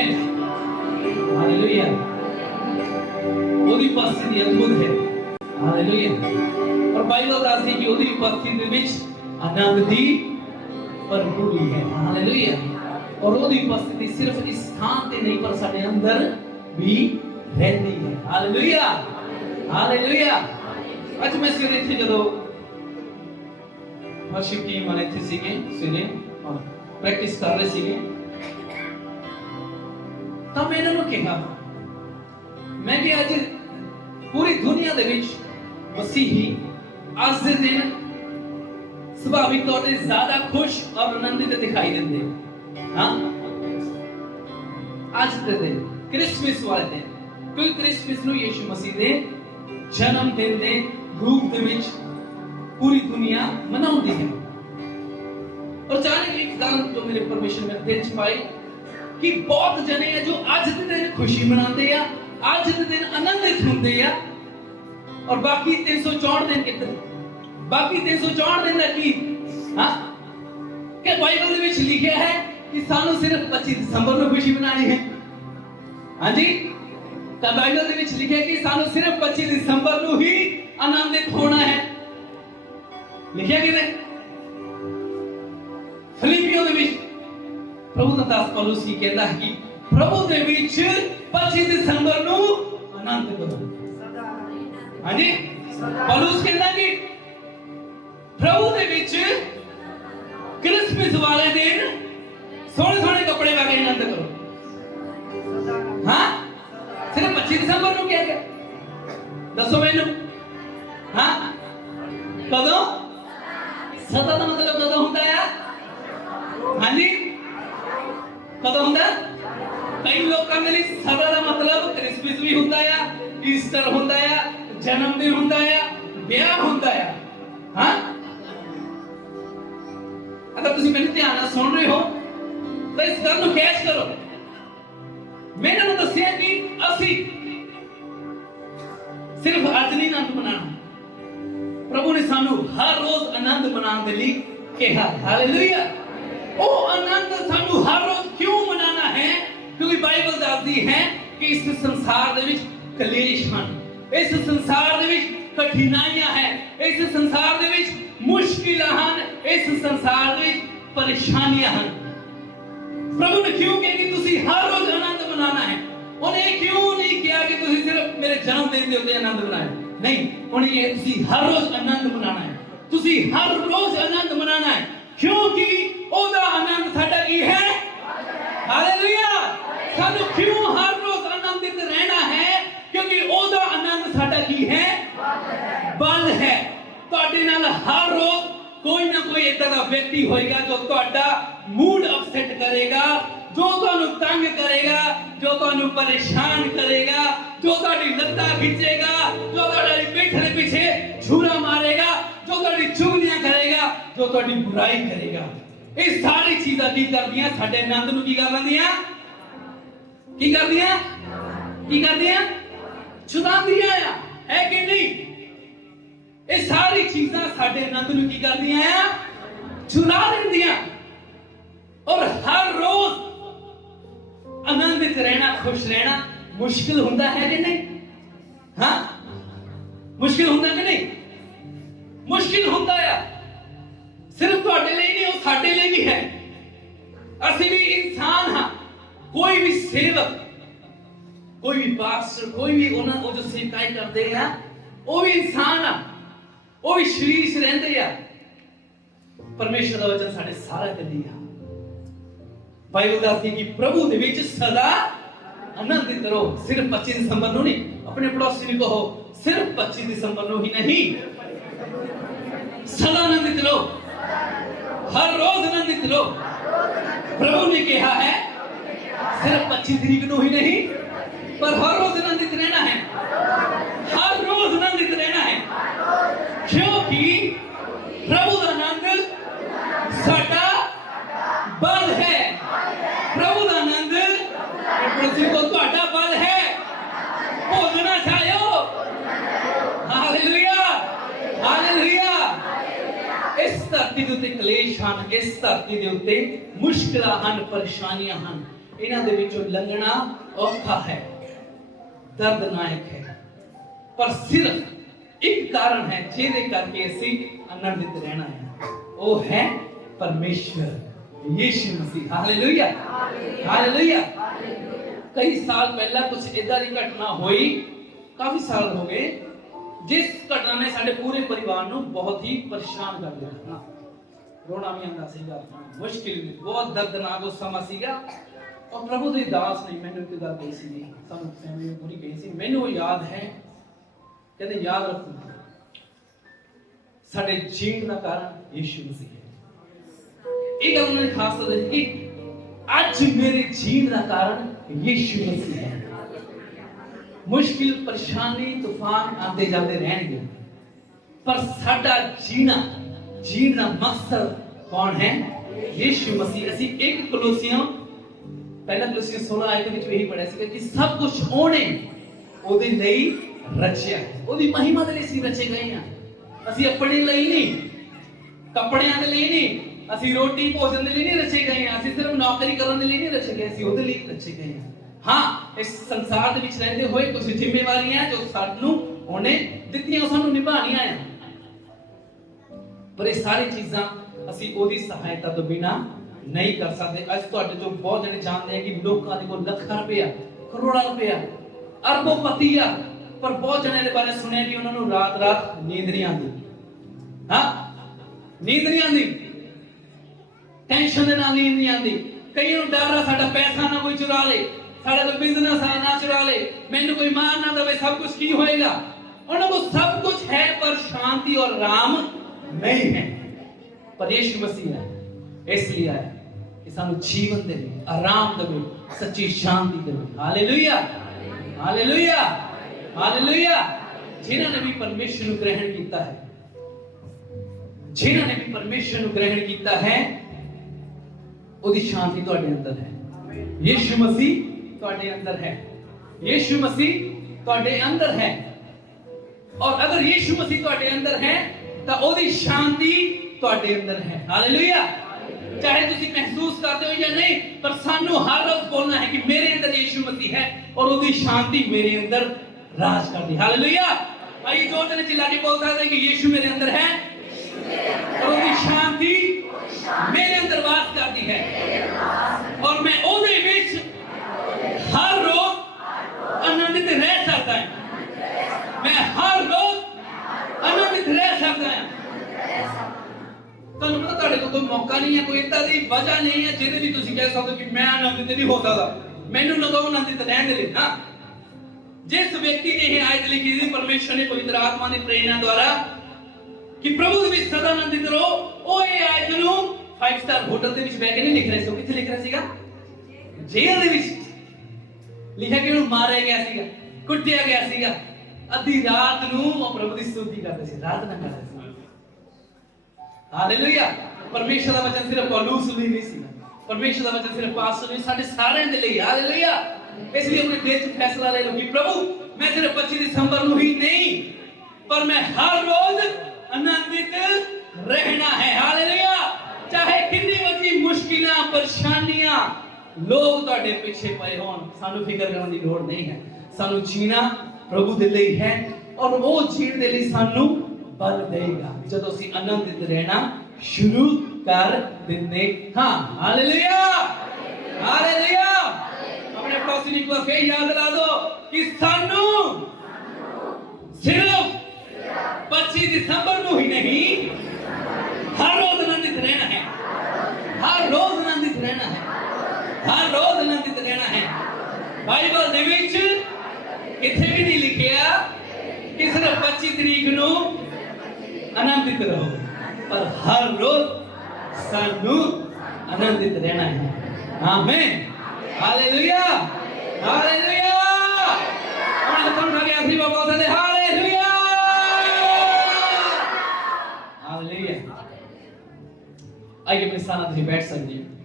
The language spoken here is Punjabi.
ਹੈ ਹਾਲੇਲੂਇਆ ਉਹਦੀ ਉਪਸਥਿਤੀ ਅਦਭੁਤ ਹੈ ਹਾਲੇਲੂਇਆ ਔਰ ਬਾਈਬਲ ਦੱਸਦੀ ਕਿ ਉਹਦੀ ਉਪਸਥਿਤੀ ਦੇ ਵਿੱਚ ਆਨੰਦ ਦੀ ਭਰਪੂਰੀ ਹੈ ਹਾਲੇਲੂਇਆ ਔਰ ਉਹਦੀ ਉਪਸਥਿਤੀ ਸਿਰਫ ਇਸ ਸਥਾਨ ਤੇ ਨਹੀਂ ਪਰ ਸਾਡੇ ਅੰਦਰ ਵੀ ਰਹਿੰਦੀ ਹੈ ਹਾਲੇਲੂਇਆ ਹਾਲੇਲੂਇਆ ਅੱਜ ਮੈਂ ਸਵੇਰੇ ਇੱਥੇ ਜਦੋਂ ਵਰਸ਼ਿਪ ਟੀਮ ਵਾਲੇ ਇੱਥੇ ਸੀਗੇ ਸਵੇਰੇ ਪ੍ਰੈਕਟਿਸ ਕਰ ਰਹੇ ਸੀਗੇ ਤਾਂ ਮੈਂ ਇਹਨਾਂ ਨੂੰ ਕਿਹਾ। ਮੈਂ ਕਿ ਅੱਜ ਪੂਰੀ ਦੁਨੀਆ ਦੇ ਵਿੱਚ ਮਸੀਹੀ ਅੱਜ ਦੇ ਦਿਨ ਸੁਭਾਵਿਕ ਤੌਰ ਤੇ ਜ਼ਿਆਦਾ ਖੁਸ਼ ਔਰ ਆਨੰਦਿਤ ਦਿਖਾਈ ਦਿੰਦੇ। ਹਾਂ? ਅੱਜ ਦੇ ਦਿਨ, ਕ੍ਰਿਸਮਸ ਵਾਲੇ ਦਿਨ। ਕਿਉਂਕਿ ਕ੍ਰਿਸਮਸ ਨੂੰ ਯੀਸ਼ੂ ਮਸੀਹ ਦੇ ਜਨਮ ਦਿਨ ਦੇ ਰੂਪ ਦੇ ਵਿੱਚ ਪੂਰੀ ਦੁਨੀਆ ਮਨਾਉਂਦੀ ਹੈ। ਔਰ ਅਚਾਨਕ ਇੱਕ ਗੱਲ ਜੋ ਮੇਰੇ ਪਰਮੇਸ਼ਰ ਮੇਰੇ ਦਿਲ ਚ ਕਿ ਬਹੁਤ ਜਣੇ ਆ ਜੋ ਅੱਜ ਦੇ ਦਿਨ ਖੁਸ਼ੀ ਮਨਾਉਂਦੇ ਆ, ਅੱਜ ਦੇ ਦਿਨ ਆਨੰਦਿਤ ਹੁੰਦੇ ਆ। ਔਰ ਬਾਕੀ 364 ਦਿਨ ਕਿੱਥੇ ਬਾਕੀ 364 ਦਿਨ ਦਾ ਕੀ? ਹਾਂ? ਕਿ ਬਾਈਬਲ ਦੇ ਵਿੱਚ ਲਿਖਿਆ ਹੈ ਕਿ ਸਾਨੂੰ ਸਿਰਫ 25 ਦਸੰਬਰ ਨੂੰ ਖੁਸ਼ੀ ਮਨਾਣੀ ਹੈ। ਹਾਂਜੀ? ਤਾਂ ਬਾਈਬਲ ਦੇ ਵਿੱਚ ਲਿਖਿਆ ਕਿ ਸਾਨੂੰ ਸਿਰਫ 25 ਦਸੰਬਰ ਨੂੰ ਹੀ ਆਨੰਦਿਤ ਹੋਣਾ ਹੈ। ਲਿਖਿਆ ਕਿਤੇ ਫਿਲੀਪੀਓ ਦੇ ਵਿੱਚ। ਪ੍ਰਭੂ ਦਾਸ ਪੌਲੁਸ ਕਹਿੰਦਾ ਹੈ ਕਿ ਪ੍ਰਭੂ ਦੇ ਵਿੱਚ 25 ਦਸੰਬਰ ਨੂੰ ਆਨੰਦ ਕਰੋ। ਹਾਂਜੀ? ਪੌਲੁਸ ਕਹਿੰਦਾ ਕਿ ਪ੍ਰਭੂ ਦੇ ਵਿੱਚ ਕ੍ਰਿਸਮਸ ਵਾਲੇ ਦਿਨ ਸੋਹਣੇ ਸੋਹਣੇ ਕੱਪੜੇ ਪਾ ਕੇ ਆਨੰਦ ਕਰੋ। ਹਾਂ? ਸਿਰਫ 25 ਦਸੰਬਰ ਨੂੰ ਕਿਹਾ ਗਿਆ। ਦੱਸੋ ਮੈਨੂੰ। ਈਸਟਰ ਹੁੰਦਾ ਆ? ਜਨਮ ਦਿਨ ਹੁੰਦਾ ਆ, ਵਿਆਹ ਹੁੰਦਾ ਆ। ਹਾਂ? ਅਗਰ ਤੁਸੀਂ ਮੈਨੂੰ ਧਿਆਨ ਨਾਲ ਸੁਣ ਰਹੇ ਹੋ, ਤਾਂ ਇਸ ਗੱਲ ਨੂੰ ਕੈਚ ਕਰੋ। ਮੈਂ ਨੂੰ ਦੱਸਿਆ ਕਿ ਅਸੀਂ ਸਿਰਫ ਅੱਜ ਨਹੀਂ ਆਨੰਦ ਮਨਾਉਣਾ। ਪ੍ਰਭੂ ਨੇ ਸਾਨੂੰ ਹਰ ਰੋਜ਼ ਆਨੰਦ ਮਨਾਉਣ ਦੇ ਲਈ ਕਿਹਾ। ਹਾਲੇਲੂਇਆ ਉਹ ਆਨੰਦ ਸਾਨੂੰ ਹਰ ਰੋਜ਼ ਕਿਉਂ ਮਨਾਉਣਾ ਹੈ? ਕਿਉਂਕਿ ਬਾਈਬਲ ਦੱਸਦੀ ਹੈ ਕਿ ਇਸ ਸੰਸਾਰ ਦੇ ਵਿੱਚ ਕਲੇਸ਼ ਹਨ। ਇਸ ਸੰਸਾਰ ਦੇ ਵਿੱਚ ਕਠਿਨਾਈਆਂ ਹੈ। ਇਸ ਸੰਸਾਰ ਦੇ ਵਿੱਚ ਮੁਸ਼ਕਿਲਾਂ ਹਨ। ਇਸ ਸੰਸਾਰ ਦੇ ਵਿੱਚ ਪਰੇਸ਼ਾਨੀਆਂ ਹਨ। ਪ੍ਰਭੂ ਨੇ ਕਿਉਂ ਕਿਹਾ ਕਿ ਤੁਸੀਂ ਹਰ ਰੋਜ਼ ਆਨੰਦ ਮਨਾਉਣਾ ਹੈ? ਉਹਨੇ ਇਹ ਕਿਉਂ ਨਹੀਂ ਕਿਹਾ ਕਿ ਤੁਸੀਂ ਸਿਰਫ ਮੇਰੇ ਜਨਮ ਦਿਨ ਦੇ ਉੱਤੇ ਆਨੰਦ ਮਨਾਏ ਨਹੀਂ ਉਹਨੇ ਇਹ ਤੁਸੀਂ ਹਰ ਰੋਜ਼ ਆਨੰਦ ਮਨਾਉਣਾ ਹੈ। ਤੁਸੀਂ ਹਰ ਰੋਜ਼ ਆਨੰਦ ਮਨਾਉਣਾ ਹੈ। ਕਿਉਂਕਿ ਉਹਦਾ ਆਨੰਦ ਸਾਡਾ ਕੀ ਹੈ? ਹਾਲੇਲੂਇਆ ਸਾਨੂੰ ਕਿਉਂ ਹਰ ਰੋਜ਼ ਆਨੰਦਿਤ ਰਹਿਣਾ ਕੀ ਹੈ ਬਲ ਹੈ ਤੁਹਾਡੇ ਨਾਲ ਹਰ ਰੋਜ਼ ਕੋਈ ਨਾ ਕੋਈ ਇਦਾਂ ਦਾ ਵਿਅਕਤੀ ਹੋਏਗਾ ਜੋ ਤੁਹਾਡਾ ਮੂਡ ਅਪਸੈਟ ਕਰੇਗਾ ਜੋ ਤੁਹਾਨੂੰ ਤੰਗ ਕਰੇਗਾ ਜੋ ਤੁਹਾਨੂੰ ਪਰੇਸ਼ਾਨ ਕਰੇਗਾ ਜੋ ਤੁਹਾਡੀ ਲੱਤਾਂ ਖਿੱਚੇਗਾ ਜੋ ਤੁਹਾਡੀ ਪਿੱਠ ਦੇ ਪਿੱਛੇ ਝੂਰਾ ਮਾਰੇਗਾ ਜੋ ਤੁਹਾਡੀ ਚੁਗਲੀਆਂ ਕਰੇਗਾ ਜੋ ਤੁਹਾਡੀ ਬੁਰਾਈ ਕਰੇਗਾ ਇਹ ਸਾਰੀ ਚੀਜ਼ਾਂ ਕੀ ਕਰਦੀਆਂ ਸਾਡੇ ਆਨੰਦ ਨੂੰ ਕੀ ਕਰ ਲੈਂਦੀਆਂ ਕੀ ਕਰਦੀਆਂ ਕੀ ਕਰਦੀਆਂ ਛੁਡਾਉਂਦੀਆਂ ਆ ਹੈ ਕਿ ਨਹੀਂ? ਇਹ ਸਾਰੀ ਚੀਜ਼ਾਂ ਸਾਡੇ ਆਨੰਦ ਨੂੰ ਕੀ ਕਰਦੀਆਂ ਆ? ਚੁਰਾ ਦਿੰਦੀਆਂ। ਔਰ ਹਰ ਰੋਜ਼ ਆਨੰਦਿਤ ਰਹਿਣਾ, ਖੁਸ਼ ਰਹਿਣਾ ਮੁਸ਼ਕਿਲ ਹੁੰਦਾ ਹੈ ਕਿ ਨਹੀਂ? ਹਾਂ? ਮੁਸ਼ਕਿਲ ਹੁੰਦਾ ਕਿ ਨਹੀਂ? ਮੁਸ਼ਕਿਲ ਹੁੰਦਾ ਆ। ਸਿਰਫ ਤੁਹਾਡੇ ਲਈ ਨਹੀਂ, ਉਹ ਸਾਡੇ ਲਈ ਵੀ ਹੈ। ਅਸੀਂ ਵੀ ਇਨਸਾਨ ਹਾਂ। ਕੋਈ ਵੀ ਸੇਵਕ ਕੋਈ ਵੀ ਪਾਸਟਰ ਕੋਈ ਵੀ ਉਹਨਾਂ ਉਹ ਜੋ ਸੇਵਕਾਈ ਕਰਦੇ ਆ ਉਹ ਵੀ ਇਨਸਾਨ ਆ ਉਹ ਵੀ ਸ਼ਰੀਰ 'ਚ ਰਹਿੰਦੇ ਆ ਪਰਮੇਸ਼ਰ ਦਾ ਵਚਨ ਸਾਡੇ ਸਾਰਾ ਕੱਢੀ ਆ ਬਾਈਬਲ ਦੱਸਦੀ ਕਿ ਪ੍ਰਭੂ ਦੇ ਵਿੱਚ ਸਦਾ ਆਨੰਦਿਤ ਰਹੋ ਸਿਰਫ 25 ਦਸੰਬਰ ਨੂੰ ਨਹੀਂ ਆਪਣੇ ਪੜੋਸੀ ਨੂੰ ਕਹੋ ਸਿਰਫ 25 ਦਸੰਬਰ ਨੂੰ ਹੀ ਨਹੀਂ ਸਦਾ ਆਨੰਦਿਤ ਰਹੋ ਹਰ ਰੋਜ਼ ਆਨੰਦਿਤ ਰਹੋ ਪ੍ਰਭੂ ਨੇ ਕਿਹਾ ਹੈ ਸਿਰਫ 25 ਤਰੀਕ ਨੂੰ ਹੀ ਨਹੀਂ ਪਰ ਹਰ ਰੋਜ਼ ਆਨੰਦਿਤ ਰਹਿਣਾ ਹੈ ਹਰ ਰੋਜ਼ ਆਨੰਦਿਤ ਰਹਿਣਾ ਹੈ ਕਿਉਂਕਿ ਪ੍ਰਭੂ ਦਾ ਆਨੰਦ ਸਾਡਾ ਬਲ ਹੈ ਪ੍ਰਭੂ ਦਾ ਆਨੰਦ ਪ੍ਰਭੂ ਕੋ ਤੁਹਾਡਾ ਬਲ ਹੈ ਭੋਲਣਾ ਚਾਹਿਓ ਹਾਲੇਲੂਇਆ ਹਾਲੇਲੂਇਆ ਇਸ ਧਰਤੀ ਦੇ ਉੱਤੇ ਕਲੇਸ਼ ਹਨ ਇਸ ਧਰਤੀ ਦੇ ਉੱਤੇ ਮੁਸ਼ਕਲਾਂ ਹਨ ਪਰੇਸ਼ਾਨੀਆਂ ਹਨ ਇਹਨਾਂ ਦੇ ਵਿੱਚੋਂ ਲੰਘਣਾ ਔਖਾ ਹੈ ਦਰਦਨਾਇਕ ਹੈ। ਪਰ ਸਿਰਫ ਇੱਕ ਕਾਰਨ ਹੈ ਜਿਹਦੇ ਕਰਕੇ ਅਸੀਂ ਆਨੰਦਿਤ ਰਹਿਣਾ ਹੈ। ਉਹ ਹੈ ਪਰਮੇਸ਼ਵਰ ਯੀਸ਼ੂ ਮਸੀਹ। ਹਾਲੇਲੂਇਆ। ਹਾਲੇਲੂਇਆ। ਕਈ ਸਾਲ ਪਹਿਲਾਂ ਕੁਝ ਇਦਾਂ ਦੀ ਘਟਨਾ ਹੋਈ ਕਾਫੀ ਸਾਲ ਹੋ ਗਏ ਜਿਸ ਘਟਨਾ ਨੇ ਸਾਡੇ ਪੂਰੇ ਪਰਿਵਾਰ ਨੂੰ ਬਹੁਤ ਹੀ ਪਰੇਸ਼ਾਨ ਕਰ ਦਿੱਤਾ। ਰੋਣਾ ਵੀ ਆਉਂਦਾ ਸੀਗਾ ਮੁਸ਼ਕਿਲ ਬਹੁਤ ਦਰਦਨਾਕ ਉਹ ਸਮਾਂ ਸੀਗਾ। ਔਰ ਪ੍ਰਭੂ ਦੇ ਦਾਸ ਨੇ ਮੈਨੂੰ ਇੱਕ ਗੱਲ ਕਹੀ ਸੀ ਸਾਨੂੰ ਫੈਮਿਲੀ ਪੂਰੀ ਕਹੀ ਸੀ, ਮੈਨੂੰ ਯਾਦ ਹੈ, ਕਹਿੰਦੇ ਯਾਦ ਰੱਖੋ ਸਾਡੇ ਜੀਣ ਦਾ ਕਾਰਨ ਯੀਸ਼ੂ ਮਸੀਹ ਹੈ। ਇਹ ਗੱਲ ਉਹਨਾਂ ਖਾਸ ਤੌਰ ਤੇ ਕਿ ਅੱਜ ਮੇਰੇ ਜੀਣ ਦਾ ਕਾਰਨ ਯੀਸ਼ੂ ਮਸੀਹ ਹੈ। ਮੁਸ਼ਕਿਲ, ਪਰੇਸ਼ਾਨੀ, ਤੂਫਾਨ ਆਉਂਦੇ ਜਾਂਦੇ ਰਹਿਣਗੇ। ਪਰ ਸਾਡਾ ਜੀਣਾ, ਜੀਣ ਦਾ ਮਕਸਦ ਕੌਣ ਹੈ? ਯੀਸ਼ੂ ਮਸੀਹ। ਅਸੀਂ ਇੱਕ ਕਲੋਸੀਆਂ ਪਹਿਲਾ ਕਲੋਸੀਆਂ 16 ਆਇਤ ਵਿੱਚ ਇਹੀ ਪੜਿਆ ਸੀਗਾ ਕਿ ਸਭ ਕੁਝ ਉਹਨੇ ਉਹਦੇ ਲਈ ਰਚਿਆ ਉਹਦੀ ਮਹਿਮਾ ਦੇ ਲਈ ਅਸੀਂ ਰਚੇ ਗਏ ਹਾਂ। ਅਸੀਂ ਆਪਣੇ ਲਈ ਨਹੀਂ, ਕੱਪੜਿਆਂ ਦੇ ਲਈ ਨਹੀਂ, ਅਸੀਂ ਰੋਟੀ ਭੋਜਨ ਦੇ ਲਈ ਨਹੀਂ ਰਚੇ ਗਏ ਹਾਂ। ਅਸੀਂ ਸਿਰਫ ਨੌਕਰੀ ਕਰਨ ਦੇ ਲਈ ਨਹੀਂ ਰਚੇ ਗਏ, ਅਸੀਂ ਉਹਦੇ ਲਈ ਰਚੇ ਗਏ ਹਾਂ। ਹਾਂ, ਇਸ ਸੰਸਾਰ ਦੇ ਵਿੱਚ ਰਹਿੰਦੇ ਹੋਏ ਕੁਝ ਜ਼ਿੰਮੇਵਾਰੀਆਂ ਜੋ ਸਾਨੂੰ ਉਹਨੇ ਦਿੱਤੀਆਂ ਸਾਨੂੰ ਨਿਭਾਣੀਆਂ ਆ। ਪਰ ਇਹ ਸਾਰੀ ਚੀਜ਼ਾਂ ਅਸੀਂ ਉਹਦੀ ਸਹਾਇਤਾ ਤੋਂ ਬਿਨਾ ਨਹੀਂ ਕਰ ਸਕਦੇ। ਅੱਜ ਤੁਹਾਡੇ ਤੋਂ ਬਹੁਤ ਜਿਹੜੇ ਜਾਣਦੇ ਆ ਕਿ ਲੋਕਾਂ ਦੇ ਕੋਲ ਲੱਖਾਂ ਰੁਪਇਆ, ਕਰੋੜਾਂ ਰੁਪਇਆ, ਅਰਬੋਂ ਆ। ਪਰ ਬਹੁਤ ਜਣਿਆਂ ਦੇ ਬਾਰੇ ਸੁਣਿਆ ਕਿ ਉਹਨਾਂ ਨੂੰ ਰਾਤ ਰਾਤ ਨੀਂਦ ਨਹੀਂ ਆਉਂਦੀ। ਹਾਂ? ਨੀਂਦ ਨਹੀਂ ਆਉਂਦੀ। ਟੈਨਸ਼ਨ ਦੇ ਨਾਲ ਨੀਂਦ ਨਹੀਂ ਆਉਂਦੀ। ਕਈਆਂ ਨੂੰ ਡਰ ਆ, ਸਾਡਾ ਪੈਸਾ ਨਾ ਕੋਈ ਚੁਰਾ ਲੇ, ਸਾਡਾ ਕੋਈ ਬਿਜ਼ਨਸ ਆ, ਨਾ ਚੁਰਾ ਲੇ। ਮੈਨੂੰ ਕੋਈ ਮਾਰ ਨਾ ਦੇਵੇ, ਸਭ ਕੁਝ ਕੀ ਹੋਏਗਾ? ਉਹਨਾਂ ਕੋਲ ਸਭ ਕੁਝ ਹੈ, ਪਰ ਸ਼ਾਂਤੀ ਔਰ ਆਰਾਮ ਨਹੀਂ ਹੈ। ਪਰ ਯੀਸ਼ੂ ਮਸੀਹ ਹੈ, ਇਸ ਲਈ ਆਇਆ। ਕਿ ਸਾਨੂੰ ਜੀਵਨ ਦੇਵੇ ਆਰਾਮ ਦੇਵੇ ਸੱਚੀ ਸ਼ਾਂਤੀ ਦੇਵੇ ਹਾਲੇਲੂਇਆ। ਹਾਲੇਲੂਇਆ। ਹਾਲੇਲੂਇਆ। ਜਿਨ੍ਹਾਂ ਨੇ ਵੀ ਪਰਮੇਸ਼ਰ ਨੂੰ ਗ੍ਰਹਿਣ ਕੀਤਾ ਹੈ ਜਿਨ੍ਹਾਂ ਨੇ ਵੀ ਪਰਮੇਸ਼ਰ ਨੂੰ ਗ੍ਰਹਿਣ ਕੀਤਾ ਹੈ ਉਹਦੀ ਸ਼ਾਂਤੀ ਤੁਹਾਡੇ ਅੰਦਰ ਹੈ। ਯੀਸ਼ੂ ਮਸੀਹ ਤੁਹਾਡੇ ਅੰਦਰ ਹੈ। ਯੀਸ਼ੂ ਮਸੀਹ ਤੁਹਾਡੇ ਅੰਦਰ ਹੈ। ਔਰ ਅਗਰ ਯੀਸ਼ੂ ਮਸੀਹ ਤੁਹਾਡੇ ਅੰਦਰ ਹੈ ਤਾਂ ਉਹਦੀ ਸ਼ਾਂਤੀ ਤੁਹਾਡੇ ਅੰਦਰ ਹੈ। ਹਾਲੇਲੂਇਆ। ਚਾਹੇ ਤੁਸੀਂ ਮਹਿਸੂਸ ਕਰਦੇ ਹੋ ਜਾਂ ਨਹੀਂ ਪਰ ਸਾਨੂੰ ਹਰ ਰੋਜ਼ ਬੋਲਣਾ ਹੈ ਕਿ ਮੇਰੇ ਅੰਦਰ ਯੀਸ਼ੂ ਮਸੀਹ ਹੈ ਔਰ ਉਹਦੀ ਸ਼ਾਂਤੀ ਮੇਰੇ ਅੰਦਰ ਰਾਜ ਕਰਦੀ ਹਾਲੇਲੂਇਆ ਆਈ ਦੋ ਦਿਨ ਚਿल्ला ਕੇ ਬੋਲ ਸਕਦੇ ਕਿ ਯੀਸ਼ੂ ਮੇਰੇ ਅੰਦਰ ਹੈ ਔਰ ਉਹਦੀ ਸ਼ਾਂਤੀ ਮੇਰੇ ਅੰਦਰ ਵਾਸ ਕਰਦੀ ਹੈ ਔਰ ਮੈਂ ਉਹਦੇ ਵਿੱਚ ਹਰ ਰੋਜ਼ ਆਨੰਦਿਤ ਰਹਿ ਸਕਦਾ ਹਾਂ ਮੈਂ ਹਰ ਰੋਜ਼ ਆਨੰਦਿਤ ਰਹਿ ਸਕਦਾ ਹਾਂ ਤੁਹਾਨੂੰ ਪਤਾ ਤੁਹਾਡੇ ਕੋਲ ਕੋਈ ਮੌਕਾ ਨਹੀਂ ਹੈ, ਕੋਈ ਇਦਾਂ ਦੀ ਵਜ੍ਹਾ ਨਹੀਂ ਹੈ ਜਿਹਦੇ ਲਈ ਤੁਸੀਂ ਕਹਿ ਸਕਦੇ ਹੋ ਕਿ ਮੈਂ ਆਨੰਦਿਤ ਨਹੀਂ ਹੋ ਸਕਦਾ। ਮੈਨੂੰ ਨਾ ਦੋ ਆਨੰਦਿਤ ਰਹਿਣ ਦੇ ਨਾ। ਜਿਸ ਵਿਅਕਤੀ ਨੇ ਇਹ ਆਇਤ ਲਿਖੀ ਸੀ, ਪਰਮੇਸ਼ਰ ਨੇ ਪਵਿੱਤਰ ਆਤਮਾ ਦੀ ਪ੍ਰੇਰਣਾ ਦੁਆਰਾ ਕਿ ਪ੍ਰਭੂ ਦੇ ਵਿੱਚ ਸਦਾ ਆਨੰਦਿਤ ਰਹੋ, ਉਹ ਇਹ ਆਇਤ ਨੂੰ 5 ਸਟਾਰ ਹੋਟਲ ਦੇ ਵਿੱਚ ਬਹਿ ਕੇ ਨਹੀਂ ਲਿਖ ਰਿਹਾ ਸੀ, ਉਹ ਕਿੱਥੇ ਲਿਖ ਰਿਹਾ ਸੀਗਾ? ਜੇਲ੍ਹ ਦੇ ਵਿੱਚ। ਲਿਖਿਆ ਕਿ ਉਹਨੂੰ ਮਾਰਿਆ ਗਿਆ ਸੀਗਾ, ਕੁੱਟਿਆ ਗਿਆ ਸੀਗਾ। ਅੱਧੀ ਰਾਤ ਨੂੰ ਉਹ ਪ੍ਰਭੂ ਦੀ ਸਤੁਤੀ ਕਰਦੇ ਸੀ, ਰਾਤ ਨਾ ਕਰਦਾ ਸੀ। ਹਾਲੇਲੂਇਆ ਪਰਮੇਸ਼ਰ ਦਾ ਵਚਨ ਸਿਰਫ ਪੌਲੂਸ ਲਈ ਨਹੀਂ ਸੀ। ਪਰਮੇਸ਼ਰ ਦਾ ਵਚਨ ਸਿਰਫ ਪਾਸਟਰ ਨਹੀਂ ਸਾਡੇ ਸਾਰਿਆਂ ਦੇ ਲਈ। ਹਾਲੇਲੂਇਆ ਇਸ ਲਈ ਆਪਣੇ ਦਿਲ 'ਚ ਫੈਸਲਾ ਲੈ ਲਓ ਕਿ ਪ੍ਰਭੂ, ਮੈਂ ਸਿਰਫ 25 ਦਸੰਬਰ ਨੂੰ ਹੀ ਨਹੀਂ, ਪਰ ਮੈਂ ਹਰ ਰੋਜ਼ ਆਨੰਦਿਤ ਰਹਿਣਾ ਹੈ। ਹਾਲੇਲੂਇਆ ਚਾਹੇ ਕਿੰਨੀ ਵੱਡੀ ਮੁਸ਼ਕਿਲਾਂ, ਪਰੇਸ਼ਾਨੀਆਂ ਲੋਕ ਤੁਹਾਡੇ ਪਿੱਛੇ ਪਏ ਹੋਣ, ਸਾਨੂੰ ਫਿਕਰ ਕਰਨ ਦੀ ਲੋੜ ਨਹੀਂ ਹੈ। ਸਾਨੂੰ ਜੀਣਾ ਪ੍ਰਭੂ ਦੇ ਲਈ ਹੈ ਔਰ ਉਹ ਜੀਣ ਦੇ ਲਈ ਸਾਨੂੰ ਬਲ ਦੇਗਾ। ਜਦੋਂ ਅਸੀਂ ਆਨੰਦਿਤ ਰਹਿਣਾ ਸ਼ੁਰੂ ਕਰ ਦਿੰਦੇ ਹਾਂ। ਹਾਲੇਲੂਇਆ ਹਾਲੇਲੂਇਆ ਆਪਣੇ ਪੜੋਸੀ ਨੂੰ ਕਹੋ ਕੇ ਯਾਦ ਲਾ ਦੋ ਕਿ ਸਾਨੂੰ ਸਿਰਫ 25 ਦਸੰਬਰ ਨੂੰ ਹੀ ਨਹੀਂ ਹਰ ਰੋਜ਼ ਆਨੰਦਿਤ ਰਹਿਣਾ ਹੈ ਹਰ ਰੋਜ਼ ਆਨੰਦਿਤ ਰਹਿਣਾ ਹੈ ਹਰ ਰੋਜ਼ ਆਨੰਦਿਤ ਰਹਿਣਾ ਹੈ ਬਾਈਬਲ ਦੇ ਵਿੱਚ ਕਿਤੇ ਵੀ ਨਹੀਂ ਲਿਖਿਆ ਕਿ ਸਿਰਫ 25 ਤਰੀਕ ਨੂੰ ਆਨੰਦਿਤ ਰਹੋ हर रोज सानू आनंदित रहना है आमीन हालेलुया हालेलुया और कौन भागे आखिरी में बोलते हैं हालेलुया हालेलुया आइए अपने स्थान बैठ सकते हैं